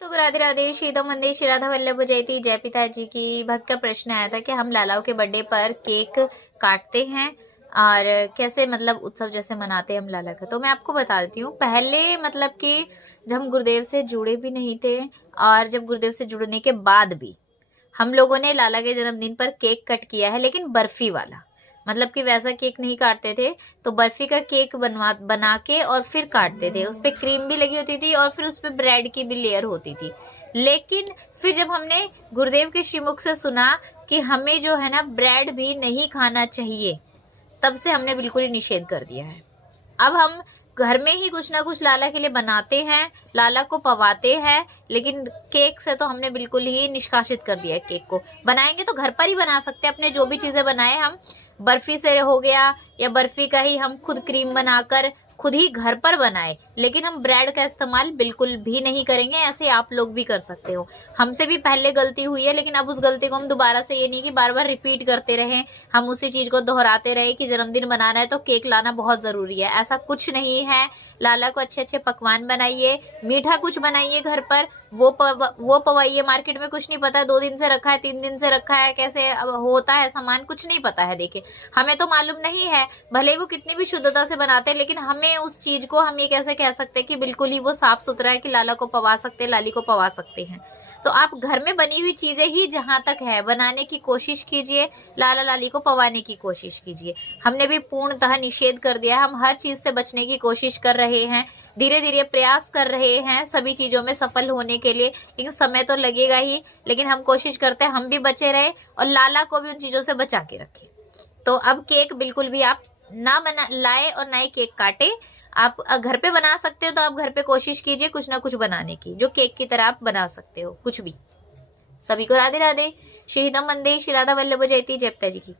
तो राधे राधे, श्रीदम वंदे श्री राधा वल्लभ जयती। जय पिताजी की। भक्त का प्रश्न आया था कि हम लालाओं के बर्थडे पर केक काटते हैं और कैसे मतलब उत्सव जैसे मनाते हैं हम लाला का। तो मैं आपको बता देती हूँ। पहले मतलब कि जब हम गुरुदेव से जुड़े भी नहीं थे और जब गुरुदेव से जुड़ने के बाद भी हम लोगों ने लाला के जन्मदिन पर केक कट किया है, लेकिन बर्फी वाला। मतलब कि वैसा केक नहीं काटते थे, तो बर्फी का केक बना के और फिर काटते थे। उस पे क्रीम भी लगी होती थी और फिर उस पे ब्रेड की भी लेयर होती थी। लेकिन फिर जब हमने गुरुदेव के श्रीमुख से सुना कि हमें जो है ना ब्रेड भी नहीं खाना चाहिए, तब से हमने बिल्कुल ही निषेध कर दिया है। अब हम घर में ही कुछ ना कुछ लाला के लिए बनाते हैं, लाला को पवाते हैं, लेकिन केक से तो हमने बिल्कुल ही निष्कासित कर दिया है। केक को बनाएंगे तो घर पर ही बना सकते हैं। अपने जो भी चीजें बनाए हम, बर्फी से हो गया या बर्फी का ही हम खुद क्रीम बनाकर खुद ही घर पर बनाए, लेकिन हम ब्रेड का इस्तेमाल बिल्कुल भी नहीं करेंगे। ऐसे आप लोग भी कर सकते हो। हमसे भी पहले गलती हुई है, लेकिन अब उस गलती को हम दोबारा से, ये नहीं कि बार बार रिपीट करते रहे, हम उसी चीज को दोहराते रहे कि जन्मदिन मनाना है तो केक लाना बहुत जरूरी है। ऐसा कुछ नहीं है। लाला को अच्छे अच्छे पकवान बनाइए, मीठा कुछ बनाइए घर पर, वो पवाइए। मार्केट में कुछ नहीं पता, 2 दिन से रखा है, 3 दिन से रखा है, कैसे होता है सामान, कुछ नहीं पता है। देखिए, हमें तो मालूम नहीं है, भले ही वो कितनी भी शुद्धता से बनाते हैं, लेकिन हमें उस चीज को हम ये कैसे कह सकते हैं कि बिल्कुल ही वो साफ सुथरा है कि लाला को पवा सकते हैं, लाली को पवा सकते हैं। तो आप घर में बनी हुई चीजें ही जहां तक है बनाने की कोशिश कीजिए, लाला लाली को पवाने की कोशिश कीजिए। हमने भी पूर्णतः निषेध कर दिया। हम हर चीज से बचने की कोशिश कर रहे हैं, धीरे धीरे प्रयास कर रहे हैं सभी चीजों में सफल होने के लिए, लेकिन समय तो लगेगा ही। लेकिन हम कोशिश करते हैं हम भी बचे रहे और लाला को भी उन चीजों से बचा के रखें। तो अब केक बिल्कुल भी आप ना बना लाए और ना ही केक काटे। आप घर पे बना सकते हो तो आप घर पे कोशिश कीजिए कुछ ना कुछ बनाने की, जो केक की तरह आप बना सकते हो कुछ भी। सभी को राधे राधे, श्री हितम वंदे श्री राधा वल्लभ जयती। जय पिताजी की।